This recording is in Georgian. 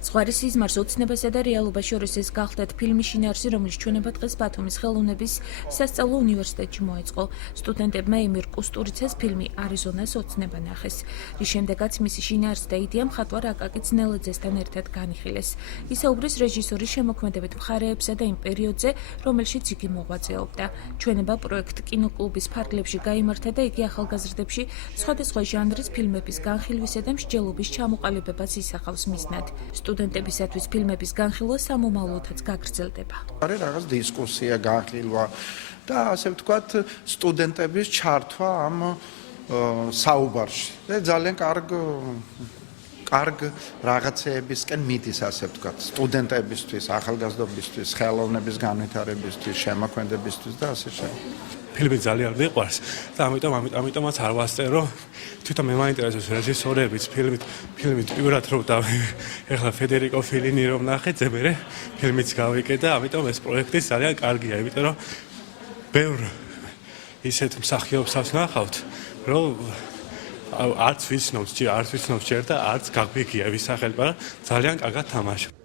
ზღვარი სიზმარს ოცნებასა და რეალობას შორის ეს გახლდათ ფილმი შინაარსი, რომლის ჩვენება დღეს ბათუმის ხელოვნების სასწავლო უნივერსიტეტში მოეწყო. სტუდენტებმა ემირ კუსტურიცას ფილმი არიზონას ოცნება ნახეს, რის შემდეგაც მისი შინაარსი და იდეა მხატვარ აკაკი ძნელაძესთან ერთად განიხილეს. ისაუბრეს რეჟისორის შემოქმედებით მხარეებსა და იმ პერიოდზე, რომელშიც იგი მოღვაწეობდა. ჩვენება პროექტ კინოკლუბის ფარგლებში გაიმართა და იგი ახალგაზრდებში სხვადასხვა ჟანრის ფილმების განხილვისა და მსჯელობის ჩამოყალიბებას ისახავს მიზნად. სტუდენტებისათვის ფილმების განხილვა სამომავლოდაც გაგრძელდება. არის რაღაც დისკუსია, განხილვა და ასე ვთქვათ, სტუდენტების ჩართვა ამ საუბარში. და ძალიან კარგ რაღაცეებისკენ მიდის, ასე ვთქვათ, სტუდენტებისთვის, ახალგაზრდობისთვის, ხელოვნების განვითარებისთვის, შემოქმედებისთვის და ასე შემდეგ. ფილმი ძალიან მიყვარს და ამიტომაც არ ვასწერო. თვითონ მე მაინტერესებს რეჟისორებიც ფილმით პირად რომ და ეხლა ფედერიკო ფელინი რომ ნახე, ზემერე ფილმიც გავიკე და ამიტომ ეს პროექტი ძალიან კარგია, იმიტომ რომ ბევრ ისეთ მსახიობსაც ნახავთ, რომ არც ვიცნობთ ჯერ და არც გაგვიგია ვისახელება, ძალიან კარგად თამაშობს.